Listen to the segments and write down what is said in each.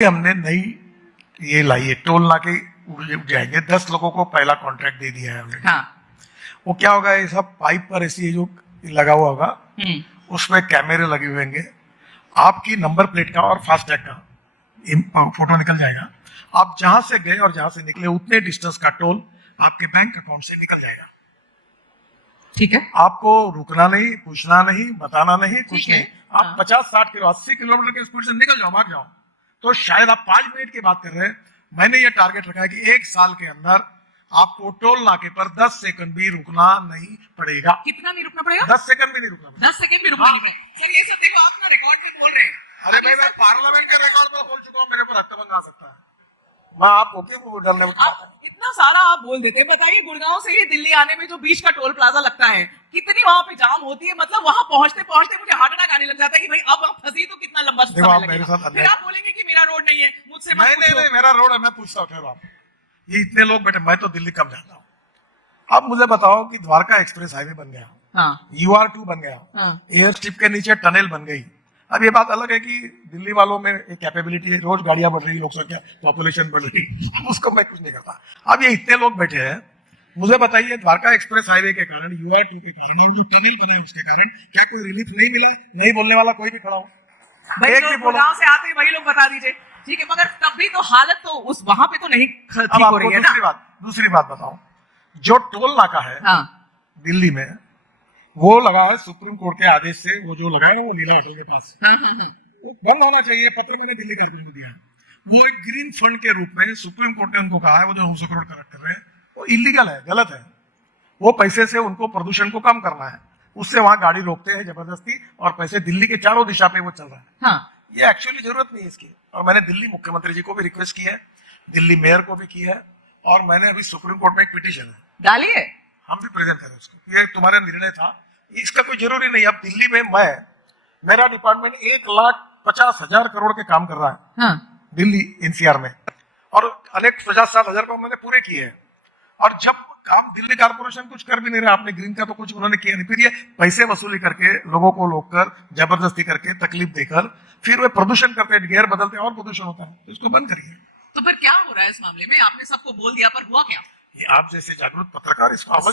हमने नई ये लाई है, टोल नाके उड़ जाएंगे। 10 लोगों को पहला कॉन्ट्रैक्ट दे दिया है ऑलरेडी। हाँ। वो क्या होगा, ये सब पाइप पर ऐसी जो लगा हुआ होगा, उसमें कैमरे लगे हुए होंगे, आपकी नंबर प्लेट का और फास्टैग का फोटो निकल जाएगा। आप जहां से गए और जहां से निकले उतने डिस्टेंस का टोल आपके बैंक अकाउंट से निकल जाएगा। ठीक है। आपको रुकना नहीं, पूछना नहीं, बताना नहीं, कुछ नहीं। आप हाँ। 50-60 किलो 80 किलोमीटर की स्पीड से निकल जाओ, भाग जाओ। तो शायद आप 5 मिनट की बात कर रहे हैं। मैंने ये टारगेट रखा है कि 1 साल के अंदर आपको टोल नाके पर 10 सेकंड भी रुकना नहीं पड़ेगा। कितना नहीं रुकना पड़ेगा? 10 सेकंड भी नहीं रुकना पड़ेगा। 10 सेकंड भी रुकना नहीं पड़ेगा। सर ये सब देखो, आप ना रिकॉर्ड पे बोल रहे हैं। अरे भाई, मैं पार्लियामेंट के रिकॉर्ड पर बोल चुका हूँ, मेरे पर हत्याबंद आ सकता है। मैं आपको क्यों डरने आप इतना सारा आप बोल देते हैं। बताइए, गुड़गांव से ही दिल्ली आने में जो बीच का टोल प्लाजा लगता है, कितनी वहां पे जाम होती है। मतलब वहां पहुंचते पहुंचते मुझे हार्ट अटैक आने लग जाता है कि भाई अब फंसी तो कितना लंबा समय लगेगा। फिर आप बोलेंगे कि मेरा रोड नहीं है, मुझसे मत पूछो। नहीं, मेरा रोड है, मैं पूछता हूँ। आप ये इतने लोग बैठे, मैं तो दिल्ली कब जाता हूँ। अब मुझे बताओ कि द्वारका एक्सप्रेस हाईवे बन गया, हाँ। UR2 बन गया, हाँ। एयर स्ट्रिप के नीचे टनल बन गई। अब ये बात अलग है कि दिल्ली वालों में एक कैपेबिलिटी है, रोज गाड़ियां बढ़ रही, लोक संख्या, पॉपुलेशन बढ़ रही, उसको मैं कुछ नहीं करता। अब ये इतने लोग बैठे हैं, मुझे बताइए, द्वारका एक्सप्रेस हाईवे के कारण, UR2 के कारण, जो टनल बने उसके कारण क्या कोई रिलीफ नहीं मिला? नहीं बोलने वाला कोई भी खड़ा हो, भाई जो गुड़गांव से आते हैं वही लोग बता दीजिए। ठीक है, मगर तब भी तो हालत तो उस वहां पे तो नहीं ठीक हो रही है ना। दूसरी बात बताओ, जो टोल नाका है हाँ। दिल्ली में, वो लगा है सुप्रीम कोर्ट के आदेश से। वो जो लगा है ना, वो नीला होटल के पास, वो बंद होना चाहिए। पत्र मैंने दिल्ली कारपोरेशन को दिया है। वो एक ग्रीन फंड के रूप में सुप्रीम कोर्ट ने उनको कहा है, वो जो 900 करोड़ कलेक्ट कर रहे हैं, वो इलीगल है, गलत है। वो पैसे से उनको प्रदूषण को कम करना है, उससे वहां गाड़ी रोकते हैं जबरदस्ती, और पैसे दिल्ली के चारों दिशा पे वो चल रहा है। हाँ। ये एक्चुअली जरूरत नहीं है इसकी। और मैंने दिल्ली मुख्यमंत्री जी को भी रिक्वेस्ट की है, दिल्ली मेयर को भी की है, और मैंने अभी सुप्रीम कोर्ट में एक पिटीशन है डालिए, हम भी प्रेजेंट करें उसको। ये तुम्हारा निर्णय था, इसका कोई जरूरी नहीं। अब दिल्ली में मेरा डिपार्टमेंट 1,50,000 करोड़ के काम कर रहा है। हाँ। दिल्ली NCR में, और अनेक 50-60 हजार मैंने पूरे किए हैं। और जब काम दिल्ली कारपोरेशन कुछ कर भी नहीं रहा, आपने ग्रीन का तो कुछ उन्होंने किया नहीं, फिर ये पैसे वसूली करके, लोगों को रोककर, जबरदस्ती करके, तकलीफ देकर, फिर वे प्रदूषण करते हैं, गियर बदलते हैं और प्रदूषण होता है। तो इसको बंद करिए। तो फिर क्या हो रहा है इस मामले में? आपने सबको बोल दिया, पर हुआ क्या? ये आप जैसे जागरूक पत्रकार इसको अब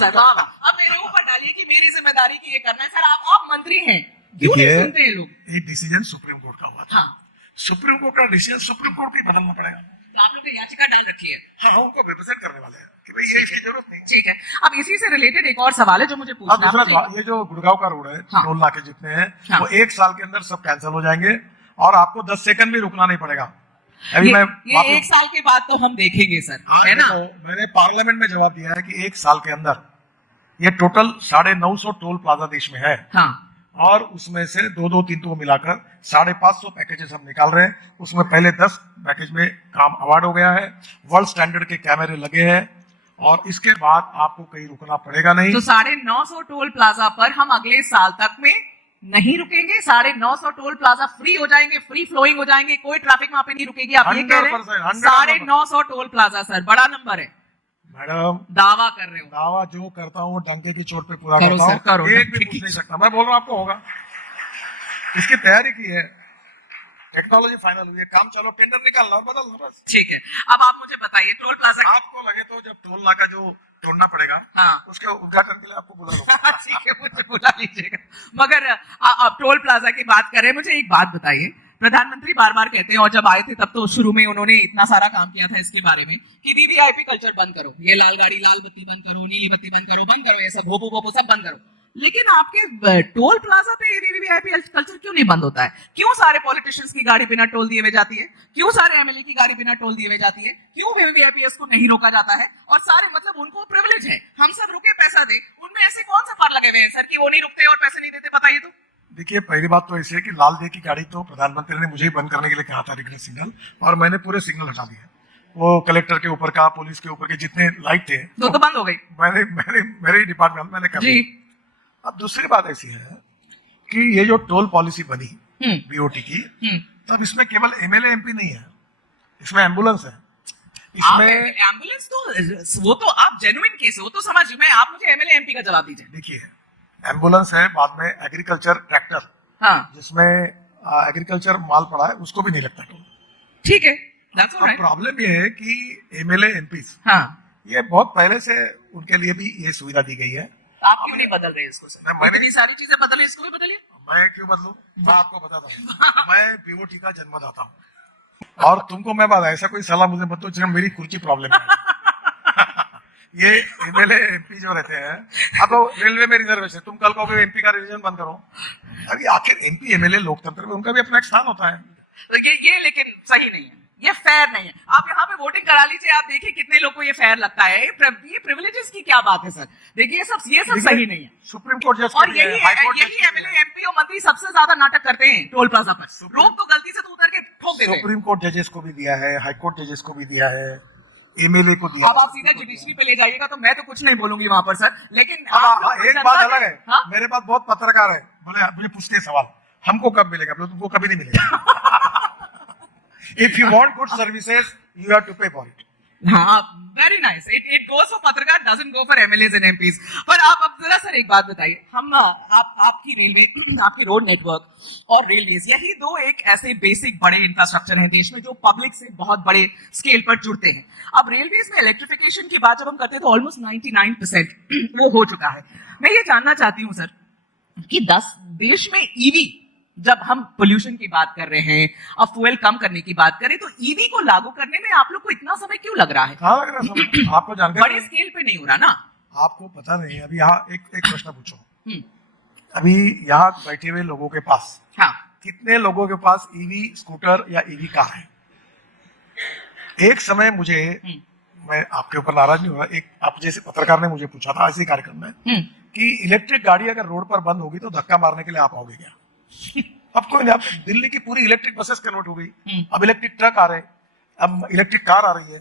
मेरे ऊपर डालिए कि मेरी जिम्मेदारी की ये करना है। सर आप मंत्री हैं, क्यों नहीं सुनते ये लोग? ये डिसीजन सुप्रीम कोर्ट का हुआ था। हाँ। सुप्रीम कोर्ट का डिसीजन सुप्रीम कोर्ट को बदलना पड़ेगा। तो आप लोग ने याचिका डाल रखी है? हाँ, उनको रिप्रेजेंट करने वाले हैं कि भाई ये इसकी जरूरत नहीं। ठीक है। अब इसी से रिलेटेड एक और सवाल है जो मुझे पूछना है। ये जो गुड़गांव का रोड है, टोल नाके जितने हैं, वो 1 साल के अंदर सब कैंसिल हो जाएंगे, और आपको 10 सेकंड भी रुकना नहीं पड़ेगा। अभी ये 1 साल के बाद तो हम देखेंगे सर, है ना? मैंने पार्लियामेंट में जवाब दिया है कि 1 साल के अंदर ये टोटल 950 टोल प्लाजा देश में है। हाँ। और उसमें से 2-2-3 को मिलाकर 550 पैकेजेस हम निकाल रहे हैं। उसमें पहले 10 पैकेज में काम अवार्ड हो गया है, वर्ल्ड स्टैंडर्ड के कैमरे लगे हैं, और इसके बाद आपको कहीं रुकना पड़ेगा नहीं। तो 950 टोल प्लाजा पर हम अगले साल तक में नहीं रुकेंगे। 950 टोल प्लाजा फ्री हो जाएंगे, फ्री फ्लोइंग हो जाएंगे, कोई ट्रैफिक वहां पे नहीं रुकेगी। आप ये कह रहे हैं? 950 टोल प्लाजा सर, बड़ा नंबर है मैडम। दावा कर रहे हो? दावा जो करता हूँ डंके की चोट पे पूरा करो करता सर, हूँ, एक भी पूछ नहीं सकता। मैं बोल रहा हूँ आपको होगा, इसकी तैयारी की है, टेक्नोलॉजी फाइनल हुई है, काम चलो, टेंडर निकालना और बदलना बस। ठीक है। अब आप मुझे बताइए, टोल प्लाजा आपको लगे तो जब टोल नाका जो तोड़ना पड़ेगा, हाँ, उसके उद्घाटन के लिए आपको बुला लो। ठीक है, मुझे बुला लीजिएगा। मगर आप टोल प्लाजा की बात कर रहे हैं, मुझे एक बात बताइए। प्रधानमंत्री बार बार कहते हैं, और जब आए थे तब तो शुरू में उन्होंने इतना सारा काम किया था इसके बारे में कि वीवीआईपी कल्चर बंद करो, ये लाल गाड़ी, लाल बत्ती बंद करो, नीली बत्ती बंद करो, ये सब भोपो भोपो सब बंद करो। लेकिन आपके टोल प्लाजा पे वीवीआईपी कल्चर क्यों नहीं बंद होता है? क्यों सारे पॉलिटिशियंस की गाड़ी बिना टोल दिए हुए जाती है? क्यों सारे एमएलए की गाड़ी बिना टोल दिए हुए जाती है? क्यों वीवीआईपीएस को नहीं रोका जाता है? और सारे, मतलब उनको प्रिविलेज है, हम सब रुके पैसा दे, उनमें ऐसे कौन से फर लगे हुए हैं सर कि वो नहीं रुकते और पैसे नहीं देते? बताइए तो। देखिए, पहली बात तो ऐसी है कि लाल दे की गाड़ी तो प्रधानमंत्री ने मुझे ही बंद करने के लिए कहा था, रिग्रेस सिग्नल, और मैंने पूरे सिग्नल हटा दिए। वो कलेक्टर के ऊपर का, पुलिस के ऊपर के जितने लाइट थे, तो बंद हो गई। मेरे ही डिपार्टमेंट मैंने कर दी। अब दूसरी बात ऐसी है कि ये जो टोल पॉलिसी बनी BOT की, तब इसमें केवल MLA MP नहीं है, इसमें एम्बुलेंस है, इसमें एम्बुलेंस। तो वो तो आप जेन्युइन केस है, वो तो समझ में। आप मुझे MLA MP का जवाब दीजिए। देखिए, एम्बुलेंस है, बाद में एग्रीकल्चर ट्रैक्टर, हाँ, जिसमें एग्रीकल्चर माल पड़ा है, उसको भी नहीं लगता टोल। ठीक है, that's all अब right. प्रॉब्लम ये है कि एमएलए एमपीज हाँ, ये बहुत पहले से उनके लिए भी ये सुविधा दी गई है। आप क्यों नहीं बदल रहे इसको सर? नहीं, मैंने- इतनी सारी चीजें बदले, इसको भी बदलिए। मैं क्यों बदलूं? मैं आपको बताता हूँ, मैं पीओटी का जन्मदाता हूँ और तुमको मैं बात ऐसा कोई सलाह मुझे मत दो जिसमें मेरी खुद की प्रॉब्लम है। ये एमएलए एमपी जो रहते हैं, अब रेलवे में रिजर्वेशन, तुम कल को एमपी का रिजर्वेशन बंद करो, अभी आखिर एमपी एमएलए लोकतंत्र में उनका भी अपना एक स्थान होता है। तो ये लेकिन सही नहीं है, ये फेयर नहीं है। आप यहाँ पे वोटिंग करा लीजिए, आप देखिए कितने लोगों को ये फेयर लगता है। ये प्रिविलेजेस की क्या बात है सर? देखिए ये सब सही नहीं है। सुप्रीम कोर्ट जज और यही एमएलए एमपी और मंत्री सबसे ज्यादा नाटक करते हैं टोल प्लाजा पर। रोक तो गलती से तो उतर के ठोक देते हैं। सुप्रीम कोर्ट जजेस को भी दिया है, हाई कोर्ट जजेस को भी दिया है, एमएलए को दिया। अब आप सीधे जुडिशरी पे ले जाइएगा तो मैं तो कुछ नहीं बोलूंगी वहां पर सर, लेकिन एक बात अलग है, हाँ? मेरे पास बहुत पत्रकार है, बोले मुझे पूछते हैं सवाल, हमको कब मिलेगा? बोले तुमको कभी नहीं मिलेगा। If you want good services you have to pay for it. हाँ, very nice. It goes for पत्रकार, doesn't go for MLAs and MPs. पर आप अब जरा सर एक बात बताइए, हम आपकी रेलवे, आपकी रोड नेटवर्क और रेलवेज, यही दो एक ऐसे बेसिक बड़े इंफ्रास्ट्रक्चर हैं देश में जो पब्लिक से बहुत बड़े स्केल पर जुड़ते हैं। अब रेलवेज में इलेक्ट्रिफिकेशन की बात जब हम करते हैं तो ऑलमोस्ट 99% वो हो चुका है। मैं ये जानना चाहती हूँ सर कि देश में ईवी, जब हम पोल्यूशन की बात कर रहे हैं, अब फ्यूल कम करने की बात करें, तो ईवी को लागू करने में आप लोग को इतना समय क्यों लग रहा है? कहाँ लग रहा है समय? आपको जानकारी बड़े स्केल पे नहीं हो रहा ना? आपको पता नहीं। अभी यहाँ एक प्रश्न पूछो, अभी यहाँ बैठे हुए लोगों के पास हाँ, कितने लोगों के पास ईवी स्कूटर या ईवी कार है? एक समय मुझे, मैं आपके ऊपर नाराज नहीं हो रहा, एक आप जैसे पत्रकार ने मुझे पूछा था इसी कार्यक्रम में कि इलेक्ट्रिक गाड़ी अगर रोड पर बंद होगी तो धक्का मारने के लिए आप आओगे क्या? अब कोई नहीं। अब दिल्ली की पूरी इलेक्ट्रिक बसेस कन्वर्ट हो गई, अब इलेक्ट्रिक ट्रक आ रहे हैं, अब इलेक्ट्रिक कार आ रही है।